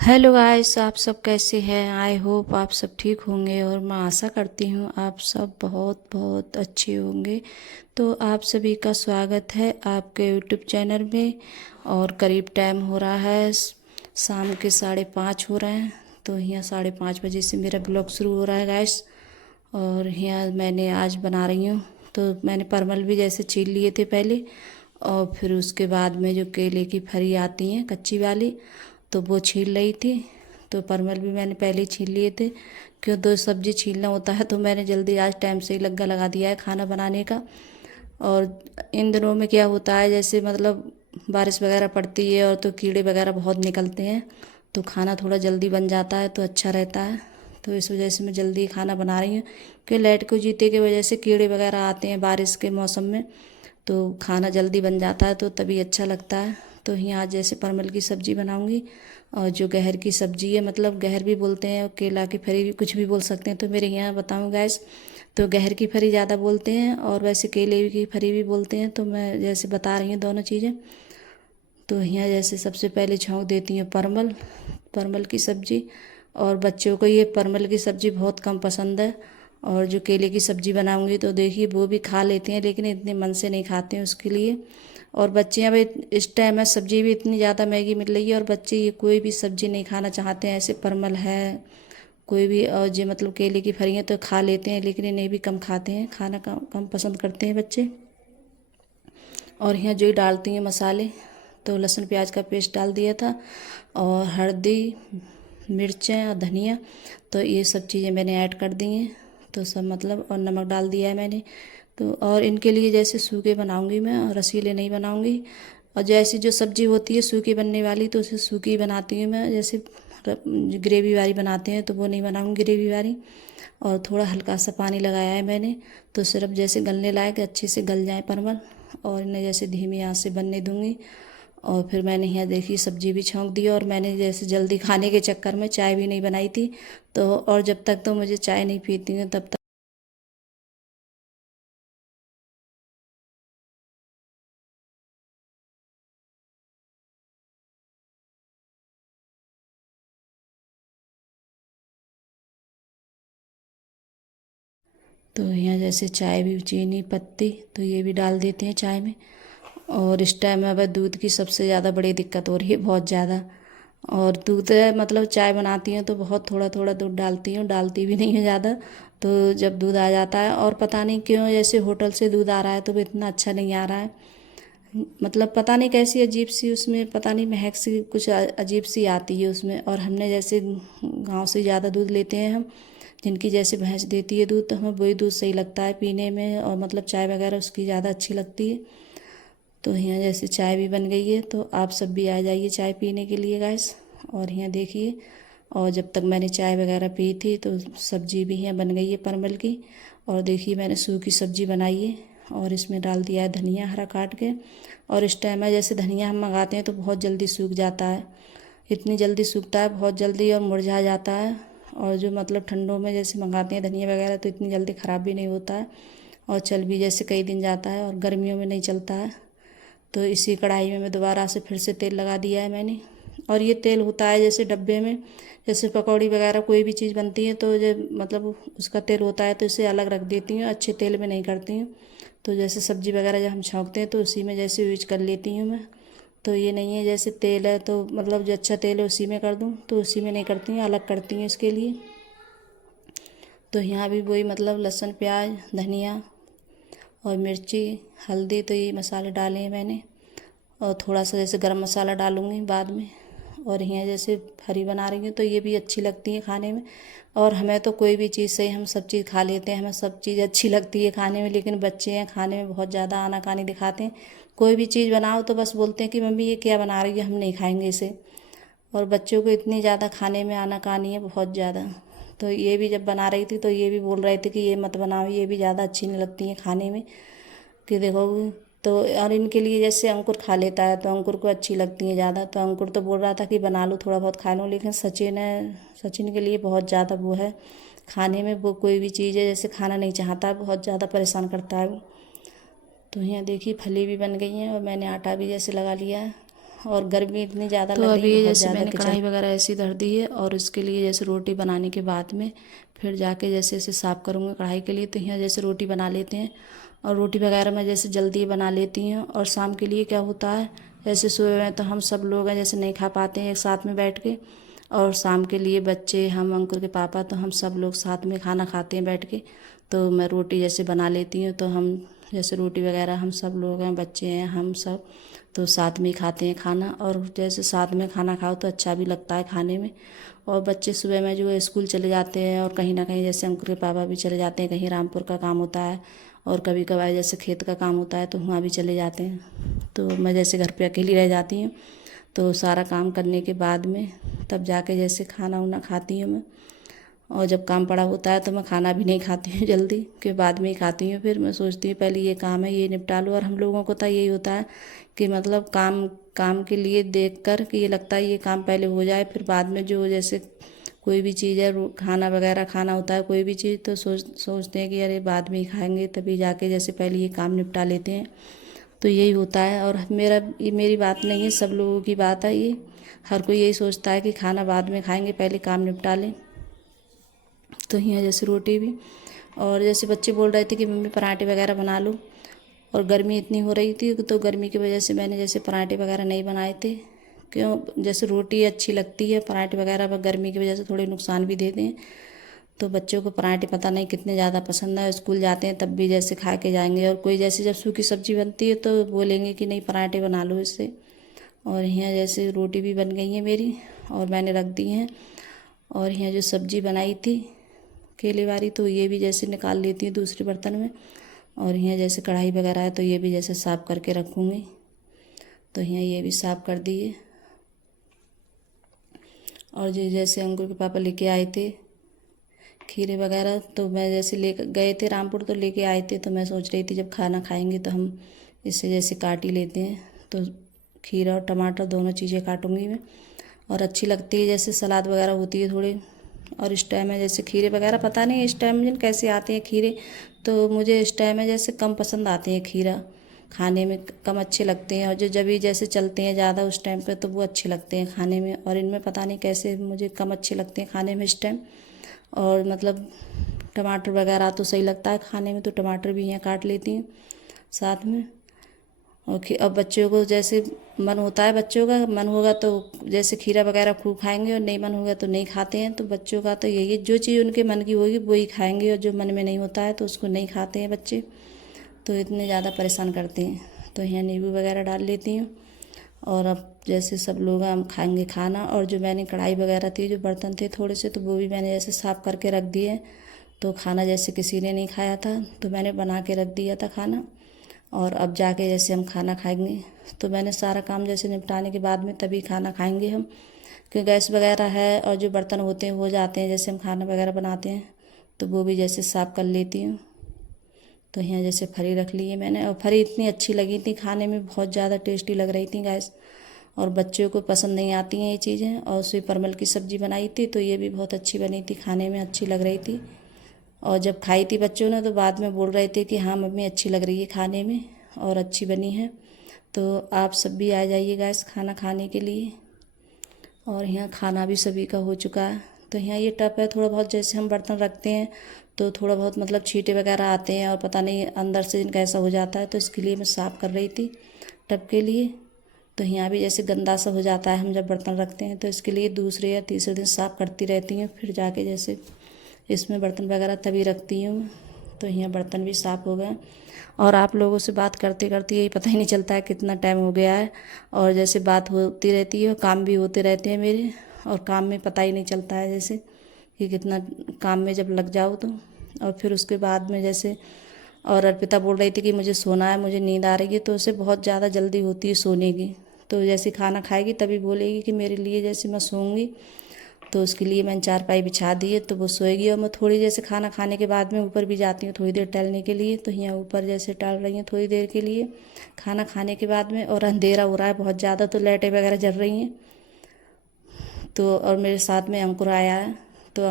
Hello guys, आप सब कैसे हैं। आई होप आप सब ठीक होंगे और मैं आशा करती हूँ आप सब बहुत बहुत अच्छे होंगे। तो आप सभी का स्वागत है आपके यूट्यूब चैनल में। और करीब टाइम हो रहा है शाम के 5:30 हो रहे हैं। तो यहाँ 5:30 बजे से मेरा ब्लॉग शुरू हो रहा है गाइस। और यहाँ मैंने आज बना रही हूँ। तो मैंने परवल भी जैसे छील लिए थे पहले, और फिर उसके बाद में जो केले की फली आती हैं कच्ची वाली, तो वो छील रही थी। तो परवल भी मैंने पहले ही छील लिए थे, क्यों दो सब्जी छीलना होता है। तो मैंने जल्दी आज टाइम से ही लगा दिया है खाना बनाने का। और इन दिनों में क्या होता है, जैसे मतलब बारिश वगैरह पड़ती है और तो कीड़े वगैरह बहुत निकलते हैं, तो खाना थोड़ा जल्दी बन जाता है तो अच्छा रहता है। तो इस वजह से मैं जल्दी खाना बना रही हूँ, कि लाइट को जीते की वजह से कीड़े वगैरह आते हैं बारिश के मौसम में, तो खाना जल्दी बन जाता है तो तभी अच्छा लगता है। तो यहाँ आज जैसे परवल की सब्ज़ी बनाऊंगी। और जो गहर की सब्ज़ी है, मतलब गहर भी बोलते हैं और केला की फली भी, कुछ भी बोल सकते हैं। तो मेरे यहाँ बताऊँ गैस, तो गहर की फली ज़्यादा बोलते हैं और वैसे केले की फली भी बोलते हैं। तो मैं जैसे बता रही हूँ दोनों चीज़ें। तो यहाँ जैसे सबसे पहले छौंक देती हूँ परवल परवल की सब्ज़ी। और बच्चों को ये परवल की सब्ज़ी बहुत कम पसंद है। और जो केले की सब्ज़ी बनाऊंगी तो देखिए वो भी खा लेते हैं, लेकिन इतने मन से नहीं खाते हैं उसके लिए। और बच्चे अब इस टाइम में सब्ज़ी भी इतनी ज़्यादा महंगी मिल रही है और बच्चे ये कोई भी सब्ज़ी नहीं खाना चाहते हैं। ऐसे परवल है कोई भी, और जो मतलब केले की फलियाँ तो खा लेते हैं, लेकिन इन्हें भी कम खाते हैं, खाना कम कम पसंद करते हैं बच्चे। और यहाँ जो ही डालती हैं मसाले, तो लहसुन प्याज का पेस्ट डाल दिया था, और हल्दी मिर्चें और धनिया, तो ये सब चीज़ें मैंने ऐड कर दी हैं। तो सब मतलब, और नमक डाल दिया है मैंने। तो और इनके लिए जैसे सूखे बनाऊंगी मैं, और रसीले नहीं बनाऊंगी। और जैसी जो सब्ज़ी होती है सूखी बनने वाली, तो उसे सूखी बनाती हूँ मैं। जैसे ग्रेवी वाली बनाते हैं तो वो नहीं बनाऊंगी ग्रेवी वाली। और थोड़ा हल्का सा पानी लगाया है मैंने, तो सिर्फ जैसे गलने लायक अच्छे से गल जाए परवल। और इन्हें जैसे धीमी आंच से बनने दूंगी। और फिर मैंने यहाँ देखी सब्जी भी छौंक दी, और मैंने जैसे जल्दी खाने के चक्कर में चाय भी नहीं बनाई थी। तो और जब तक तो मुझे चाय नहीं पीती हूँ तब तक। तो यहाँ जैसे चाय भी, चीनी पत्ती तो ये भी डाल देते हैं चाय में। और इस टाइम में अब दूध की सबसे ज़्यादा बड़ी दिक्कत हो रही है, बहुत ज़्यादा। और दूध मतलब चाय बनाती हूँ तो बहुत थोड़ा थोड़ा दूध डालती हूँ, डालती भी नहीं है ज़्यादा। तो जब दूध आ जाता है, और पता नहीं क्यों जैसे होटल से दूध आ रहा है तो वो इतना अच्छा नहीं आ रहा है। मतलब पता नहीं कैसी अजीब सी उसमें, पता नहीं महक सी कुछ अजीब सी आती है उसमें। और हमने जैसे गांव से ज़्यादा दूध लेते हैं हम, जिनकी जैसे भैंस देती है दूध, तो हमें वही दूध सही लगता है पीने में, और मतलब चाय वगैरह उसकी ज़्यादा अच्छी लगती है। तो यहाँ जैसे चाय भी बन गई है, तो आप सब भी आ जाइए चाय पीने के लिए गाइस। और यहाँ देखिए, और जब तक मैंने चाय वगैरह पी थी तो सब्जी भी यहाँ बन गई है परवल की। और देखिए मैंने सूखी सब्जी बनाई है, और इसमें डाल दिया है धनिया हरा काट के। और इस टाइम में जैसे धनिया हम मंगाते हैं तो बहुत जल्दी सूख जाता है, इतनी जल्दी सूखता है बहुत जल्दी, और मुरझा जाता है। और जो मतलब ठंडों में जैसे मंगाते हैं धनिया वगैरह तो इतनी जल्दी ख़राब भी नहीं होता है, और चल भी जैसे कई दिन जाता है, और गर्मियों में नहीं चलता है। तो इसी कढ़ाई में मैं दोबारा से फिर से तेल लगा दिया है मैंने। और ये तेल होता है जैसे डब्बे में, जैसे पकौड़ी वगैरह कोई भी चीज़ बनती है तो जो मतलब उसका तेल होता है तो इसे अलग रख देती हूँ, अच्छे तेल में नहीं करती हूँ। तो जैसे सब्जी वगैरह जब हम छौंकते हैं तो उसी में जैसे यूज कर लेती हूँ मैं। तो ये नहीं है जैसे तेल है तो मतलब जो अच्छा तेल है उसी में कर दूँ, तो उसी में नहीं करती हूँ, अलग करती हूँ इसके लिए। तो यहाँ भी वही मतलब लहसुन प्याज धनिया और मिर्ची हल्दी, तो ये मसाले डाले हैं मैंने। और थोड़ा सा जैसे गरम मसाला डालूँगी बाद में। और यहाँ जैसे हरी बना रही हूँ तो ये भी अच्छी लगती है खाने में। और हमें तो कोई भी चीज़ से हम सब चीज़ खा लेते हैं, हमें सब चीज़ अच्छी लगती है खाने में, लेकिन बच्चे हैं खाने में बहुत ज़्यादा आनाकानी दिखाते हैं। कोई भी चीज़ बनाओ तो बस बोलते हैं कि मम्मी ये क्या बना रही है, हम नहीं खाएंगे इसे। और बच्चों को इतनी ज़्यादा खाने में आनाकानी है, बहुत ज़्यादा। तो ये भी जब बना रही थी तो ये भी बोल रहे थे कि ये मत बनाओ, ये भी ज़्यादा अच्छी नहीं लगती हैं खाने में, कि देखो। तो और इनके लिए जैसे अंकुर खा लेता है तो अंकुर को अच्छी लगती है ज़्यादा, तो अंकुर तो बोल रहा था कि बना लो थोड़ा बहुत खा लो, लेकिन सचिन है, सचिन के लिए बहुत ज़्यादा वो है खाने में, वो कोई भी चीज़ है जैसे खाना नहीं चाहता, बहुत ज़्यादा परेशान करता है वो। तो यहाँ देखिए फली भी बन गई हैं, और मैंने आटा भी जैसे लगा लिया है। और गर्मी इतनी ज़्यादा लग रही है, बहुत ज़्यादा। जैसे कढ़ाई वगैरह ऐसी धर दी है और इसके लिए जैसे रोटी बनाने के बाद में फिर जाके जैसे इसे साफ़ करूँगी कढ़ाई के लिए। तो यहाँ जैसे रोटी बना लेते हैं और रोटी वगैरह मैं जैसे जल्दी बना लेती हूँ। और शाम के लिए क्या होता है, जैसे सुबह में तो हम सब लोग हैं जैसे नहीं खा पाते हैं एक साथ में बैठ के, और शाम के लिए बच्चे, हम, अंकुर के पापा, तो हम सब लोग साथ में खाना खाते हैं बैठ के। तो मैं रोटी जैसे बना लेती हूँ, तो हम जैसे रोटी वगैरह हम सब लोग हैं, बच्चे हैं, हम सब तो साथ में ही खाते हैं खाना। और जैसे साथ में खाना खाओ तो अच्छा भी लगता है खाने में। और बच्चे सुबह में जो है स्कूल चले जाते हैं, और कहीं ना कहीं जैसे अंकुर के पापा भी चले जाते हैं, कहीं रामपुर का काम होता है और कभी कभार जैसे खेत का काम होता है तो वहाँ भी चले जाते हैं। तो मैं जैसे घर पे अकेली रह जाती हूँ, तो सारा काम करने के बाद में तब जाके जैसे खाना वाना खाती हूँ मैं। और जब काम पड़ा होता है तो मैं खाना भी नहीं खाती हूँ जल्दी, के बाद में ही खाती हूँ। फिर मैं सोचती हूँ पहले ये काम है ये निपटा लूँ। और हम लोगों को तो यही होता है कि मतलब काम काम के लिए देख कर कि ये लगता है ये काम पहले हो जाए, फिर बाद में जो जैसे कोई भी चीज़ है, खाना वगैरह खाना होता है कोई भी चीज़, तो सोचते हैं कि अरे बाद में ही खाएंगे, तभी जाके जैसे पहले ये काम निपटा लेते हैं। तो यही होता है। और ये मेरी बात नहीं है, सब लोगों की बात है ये। हर कोई यही सोचता है कि खाना बाद में खाएंगे, पहले काम निपटा लें। तो यहाँ जैसे रोटी भी, और जैसे बच्चे बोल रहे थे कि मम्मी पराठे वगैरह बना लो, और गर्मी इतनी हो रही थी तो गर्मी की वजह से मैंने जैसे पराठे वगैरह नहीं बनाए थे। क्यों, जैसे रोटी अच्छी लगती है, पराठे वगैरह पर गर्मी की वजह से थोड़े नुकसान भी देते हैं। तो बच्चों को पराठे पता नहीं कितने ज़्यादा पसंद है, स्कूल जाते हैं तब भी जैसे खा के जाएंगे। और कोई जैसे जब सूखी सब्जी बनती है तो बोलेंगे कि नहीं पराठे बना लो इससे। और यहाँ जैसे रोटी भी बन गई है मेरी और मैंने रख दी हैं। और यहाँ जो सब्जी बनाई थी केले वाली, तो ये भी जैसे निकाल लेती हूँ दूसरे बर्तन में। और यहाँ जैसे कढ़ाई वगैरह है तो ये भी जैसे साफ़ करके रखूँगी। तो यहाँ ये भी साफ़ कर दिए। और जो जैसे अंकुर के पापा लेके आए थे खीरे वगैरह, तो मैं जैसे ले गए थे रामपुर तो लेके आए थे, तो मैं सोच रही थी जब खाना खाएंगे तो हम इससे जैसे काट ही लेते हैं। तो खीरा और टमाटर दोनों चीज़ें काटूंगी मैं, और अच्छी लगती है जैसे सलाद वगैरह होती है थोड़ी। और इस टाइम में जैसे खीरे वगैरह पता नहीं इस टाइम में कैसे आते हैं खीरे, तो मुझे इस टाइम में जैसे कम पसंद आते हैं खीरा, खाने में कम अच्छे लगते हैं। और जो जब भी जैसे चलते हैं ज़्यादा उस टाइम पे तो वो अच्छे लगते हैं खाने में, और इनमें पता नहीं कैसे मुझे कम अच्छे लगते हैं खाने में इस टाइम। और मतलब टमाटर वगैरह तो सही लगता है खाने में, तो टमाटर भी यहाँ काट लेती हूँ साथ में। और अब बच्चों को जैसे मन होता है, बच्चों का मन होगा तो जैसे खीरा वगैरह खूब खाएंगे, और नहीं मन होगा तो नहीं खाते हैं। तो बच्चों का तो यही है, जो चीज़ उनके मन की होगी वो ही खाएंगे, और जो मन में नहीं होता है तो उसको नहीं खाते हैं बच्चे। तो इतने ज़्यादा परेशान करते हैं। तो यहाँ नींबू वगैरह डाल लेती हूँ। और अब जैसे सब लोग हम खाएंगे खाना। और जो मैंने कढ़ाई वगैरह थी, जो बर्तन थे थोड़े से, तो वो भी मैंने जैसे साफ़ करके रख दिए। तो खाना जैसे किसी ने नहीं खाया था तो मैंने बना के रख दिया था खाना। और अब जाके जैसे हम खाना खाएंगे, तो मैंने सारा काम जैसे निपटाने के बाद में तभी खाना खाएंगे हम, क्योंकि गैस वगैरह है और जो बर्तन होते हैं वो जाते हैं जैसे हम खाना वगैरह बनाते हैं, तो वो भी जैसे साफ़ कर लेती हूँ। तो यहाँ जैसे फरी रख ली है मैंने, और फरी इतनी अच्छी लगी थी खाने में, बहुत ज़्यादा टेस्टी लग रही थी गैस। और बच्चों को पसंद नहीं आती हैं ये चीज़ें। और उससे परमल की सब्ज़ी बनाई थी तो ये भी बहुत अच्छी बनी थी, खाने में अच्छी लग रही थी। और जब खाई थी बच्चों ने तो बाद में बोल रहे थे कि हाँ मम्मी अच्छी लग रही है खाने में और अच्छी बनी है। तो आप सब भी आ जाइएगा इस खाना खाने के लिए। और यहाँ खाना भी सभी का हो चुका है। तो यहाँ ये टप है, थोड़ा बहुत जैसे हम बर्तन रखते हैं तो थोड़ा बहुत मतलब छींटे वगैरह आते हैं और पता नहीं अंदर से इनका ऐसा हो जाता है, तो इसके लिए मैं साफ़ कर रही थी टब के लिए। तो यहाँ भी जैसे गंदा सा हो जाता है हम जब बर्तन रखते हैं, तो इसके लिए दूसरे या तीसरे दिन साफ़ करती रहती हूँ, फिर जाके जैसे इसमें बर्तन वगैरह तभी रखती हूँ। तो यहाँ बर्तन भी साफ़ हो गए। और आप लोगों से बात करते करते यही पता ही नहीं चलता है कितना टाइम हो गया है। और जैसे बात होती रहती है, काम भी होते रहते हैं मेरे, और काम में पता ही नहीं चलता है जैसे कि कितना काम में जब लग जाओ तो। और फिर उसके बाद में जैसे, और अर्पिता बोल रही थी कि मुझे सोना है, मुझे नींद आ रही है, तो उसे बहुत ज़्यादा जल्दी होती है सोने की। तो जैसे खाना खाएगी तभी बोलेगी कि मेरे लिए जैसे मैं सोऊंगी, तो उसके लिए मैंने चारपाई बिछा दी है, तो वो सोएगी। और मैं थोड़ी जैसे खाना खाने के बाद में ऊपर भी जाती हूँ थोड़ी देर टहलने के लिए। तो यहाँ ऊपर जैसे टहल रही हैं थोड़ी देर के लिए खाना खाने के बाद में। और अंधेरा हो रहा है बहुत ज़्यादा, तो लाइटें वगैरह जल रही हैं। तो और मेरे साथ में अंकुर आया है, तो